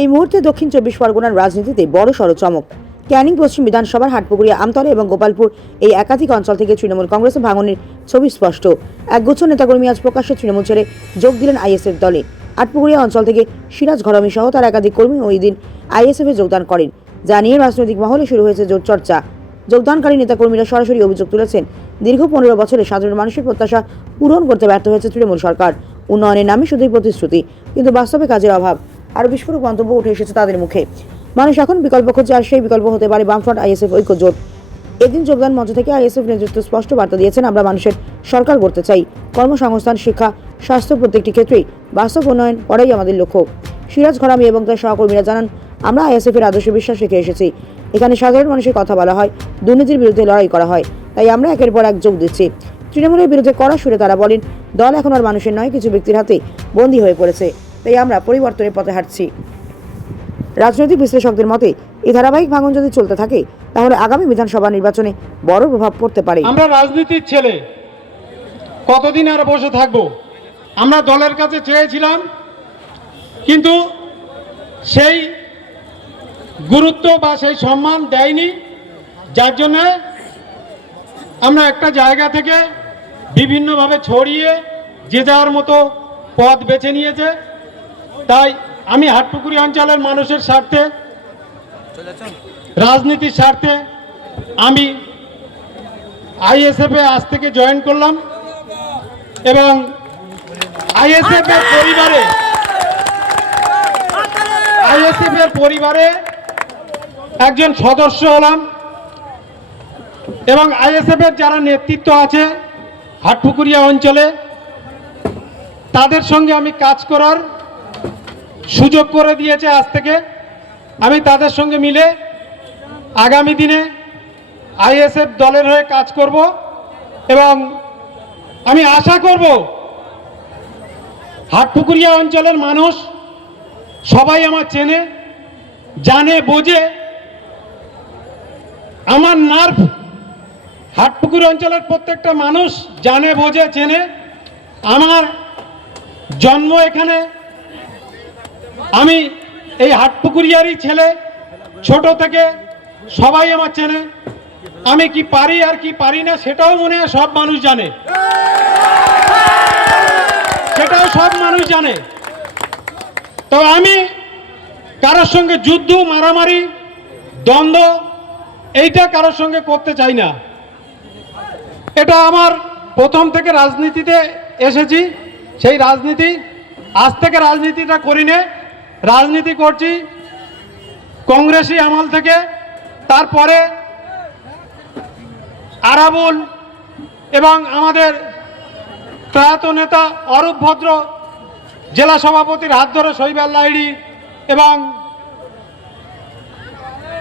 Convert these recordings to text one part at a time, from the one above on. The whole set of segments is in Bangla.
এই মুহূর্তে দক্ষিণ 24 পরগনার রাজনীতিতে বড় সড় চমক। ক্যানিং পশ্চিম বিধানসভার হাটপুকুরিয়া, আমতলা এবং গোপালপুর এই একাধিক অঞ্চল থেকে তৃণমূল কংগ্রেসে ভাঙনের ছবি স্পষ্ট। একগুচ্ছ নেতাকর্মী আজ প্রকাশ্যে তৃণমূল ছেড়ে যোগ দিলেন আইএসএফ দলে। হাটপুকুরিয়া অঞ্চল থেকে সিরাজ ঘরামি সহ তার একাধিক কর্মী ওই দিন আইএসএফে যোগদান করেন, যা নিয়ে রাজনৈতিক মহলে শুরু হয়েছে জোর চর্চা। যোগদানকারী নেতাকর্মীরা সরাসরি অভিযোগ তুলেছেন, দীর্ঘ 15 বছরে সাধারণ মানুষের প্রত্যাশা পূরণ করতে ব্যর্থ হয়েছে তৃণমূল সরকার। উন্নয়নের নামে শুধুই প্রতিশ্রুতি, কিন্তু বাস্তবে কাজের অভাব। আরও বিস্ফোরক মন্তব্য উঠে এসেছে তাদের মুখে। মানুষ এখন বিকল্প খুঁজছে, আর সেই বিকল্প হতে পারে বামফ্রন্ট আইএসএফ ঐক্য জোট। এদিন যোগদান মঞ্চ থেকে আইএসএফ নেতৃত্ব স্পষ্ট বার্তা দিয়েছেন, আমরা মানুষের সরকার গড়তে চাই। কর্মসংস্থান, শিক্ষা, স্বাস্থ্য প্রত্যেকটি ক্ষেত্রেই বাস্তব উন্নয়ন করাই আমাদের লক্ষ্য। সিরাজ ঘরামি এবং তার সহকর্মীরা জানান, আমরা আইএসএফের আদর্শে বিশ্বাস রেখে এসেছি। এখানে সাধারণ মানুষের কথা বলা হয়, দুর্নীতির বিরুদ্ধে লড়াই করা হয়, তাই আমরা একের পর এক যোগ দিচ্ছি। তৃণমূলের বিরুদ্ধে কড়া সুরে তারা বলেন, দল এখন আর মানুষের নয়, কিছু ব্যক্তির হাতে বন্দী হয়ে পড়েছে, তাই আমরা পরিবর্তনের পথে হাঁটছি। রাজনৈতিক বিশ্লেষকদের মতে এই ধারাবাহিক ভাঙন যদি চলতে থাকে, তাহলে আগামী বিধানসভা নির্বাচনে বড় প্রভাব পড়তে পারে। আমরা রাজনীতির ছেলে, কতদিন আর বসে থাকবো? আমরা দলের কাছে চেয়েছিলাম, কিন্তু সেই গুরুত্ব বা সেই সম্মান দেয়নি, যার জন্য আমরা একটা জায়গা থেকে বিভিন্নভাবে ছড়িয়ে যে যাওয়ার মতো পথ বেছে নিয়েছে। তাই আমি হাটপুকুরিয়া অঞ্চলের মানুষের স্বার্থে, রাজনীতির স্বার্থে আমি আইএসএফে আজ থেকে জয়েন করলাম এবং আইএসএফ এর পরিবারে একজন সদস্য হলাম এবং আইএসএফ এর যারা নেতৃত্ব আছে হাটপুকুরিয়া অঞ্চলে, তাদের সঙ্গে আমি কাজ করার সুযোগ করে দিয়েছে। আজ থেকে আমি তাদের সঙ্গে মিলে আগামী দিনে আইএসএফ দলের হয়ে কাজ করব এবং আমি আশা করব হাটপুকুরিয়া অঞ্চলের মানুষ সবাই আমার চেনে, জানে, বোঝে। আমার নার্ভ হাটপুকুর অঞ্চলের প্রত্যেকটা মানুষ জানে, বোঝে, চেনে। আমার জন্ম এখানে, আমি এই হাটপুকুরিয়ারই ছেলে। ছোট থেকে সবাই আমার চেনে। আমি কি পারি আর কি পারি না সেটাও মনে হয় সব মানুষ জানে, সেটাও সব মানুষ জানে। তো আমি কারোর সঙ্গে যুদ্ধ, মারামারি, দ্বন্দ্ব এইটা কারোর সঙ্গে করতে চাই না। এটা আমার প্রথম থেকে রাজনীতিতে এসেছি, সেই রাজনীতি আজ থেকে রাজনীতিটা করি না, রাজনীতি করছি কংগ্রেসি আমল থেকে। তারপরে আরাবুল এবং আমাদের প্রয়াত নেতা অরূপ ভদ্র জেলা সভাপতির হাত ধরে শৈবাল লাহিড়ী এবং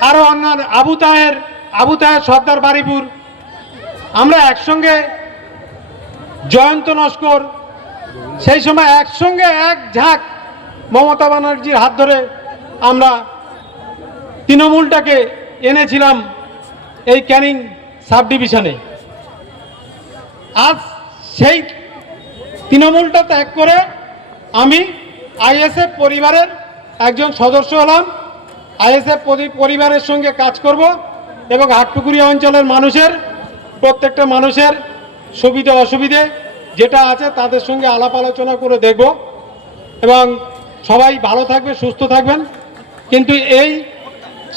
আরও অন্যান্য আবু তাহের সর্দার বারিপুর, আমরা একসঙ্গে জয়ন্ত নস্কর, সেই সময় একসঙ্গে এক ঝাঁক মমতা ব্যানার্জির হাত ধরে আমরা তৃণমূলটাকে এনেছিলাম এই ক্যানিং সাব ডিভিশনে। আজ সেই তৃণমূলটা ত্যাগ করে আমি আইএসএফ পরিবারের একজন সদস্য হলাম। আইএসএফ পরিবারের সঙ্গে কাজ করব এবং হাটপুকুরিয়া অঞ্চলের মানুষের, প্রত্যেকটা মানুষের সুবিধা অসুবিধে যেটা আছে তাদের সঙ্গে আলাপ আলোচনা করে দেখব এবং সবাই ভালো থাকবে, সুস্থ থাকবেন। কিন্তু এই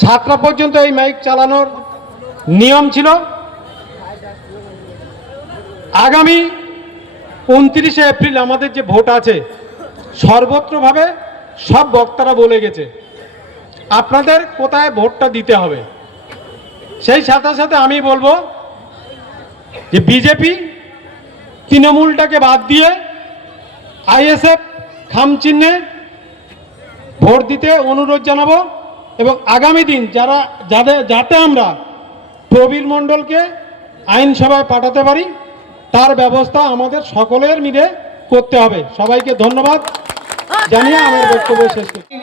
7টা পর্যন্ত এই মাইক চালানোর নিয়ম ছিল। আগামী 29শে এপ্রিল আমাদের যে ভোট আছে, সর্বত্রভাবে সব বক্তারা বলে গেছে আপনাদের কোথায় ভোটটা দিতে হবে। সেই সাথে সাথে আমি বলবো যে বিজেপি তৃণমূলটাকে বাদ দিয়ে আইএসএফ খামচিহ্নে ভোট দিতে অনুরোধ জানাবো এবং আগামী দিন যাতে আমরা প্রবীর মণ্ডলকে আইনসভায় পাঠাতে পারি, তার ব্যবস্থা আমাদের সকলের মিলে করতে হবে। সবাইকে ধন্যবাদ জানিয়ে আমার বক্তব্য শেষ করছি।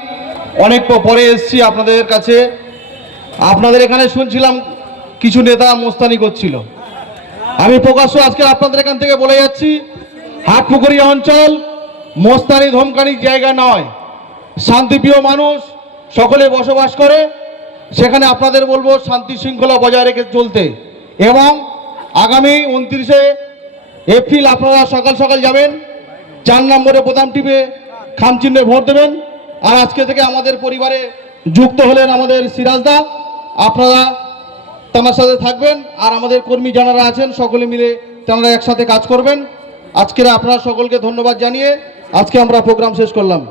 অনেক পরে এসেছি আপনাদের কাছে। আপনাদের এখানে শুনছিলাম কিছু নেতা মোস্তানি করছিল। আমি প্রকাশ্য আজকে আপনাদের এখান থেকে বলে যাচ্ছি, হাটপুকুরিয়া অঞ্চল মোস্তানি ধমকানির জায়গা নয়। শান্তিপ্রিয় মানুষ, সকলে বসবাস করে, সেখানে আপনাদের বলবো শান্তি শৃঙ্খলা বজায় রেখে চলতে। এবং আগামী 29শে এপ্রিল আপনারা সকাল সকাল যাবেন, 4 নম্বরে বোতাম টিপে খামচিহ্নে ভোট দেবেন। আর আজকে থেকে আমাদের পরিবারে যুক্ত হলেন আমাদের সিরাজদা, আপনারা তার সাথে থাকবেন। আর আমাদের কর্মী যারা আছেন সকলে মিলে তারা একসাথে কাজ করবেন। আজকের আপনারা সকলকে ধন্যবাদ জানিয়ে আজকে আমরা প্রোগ্রাম শেষ করলাম।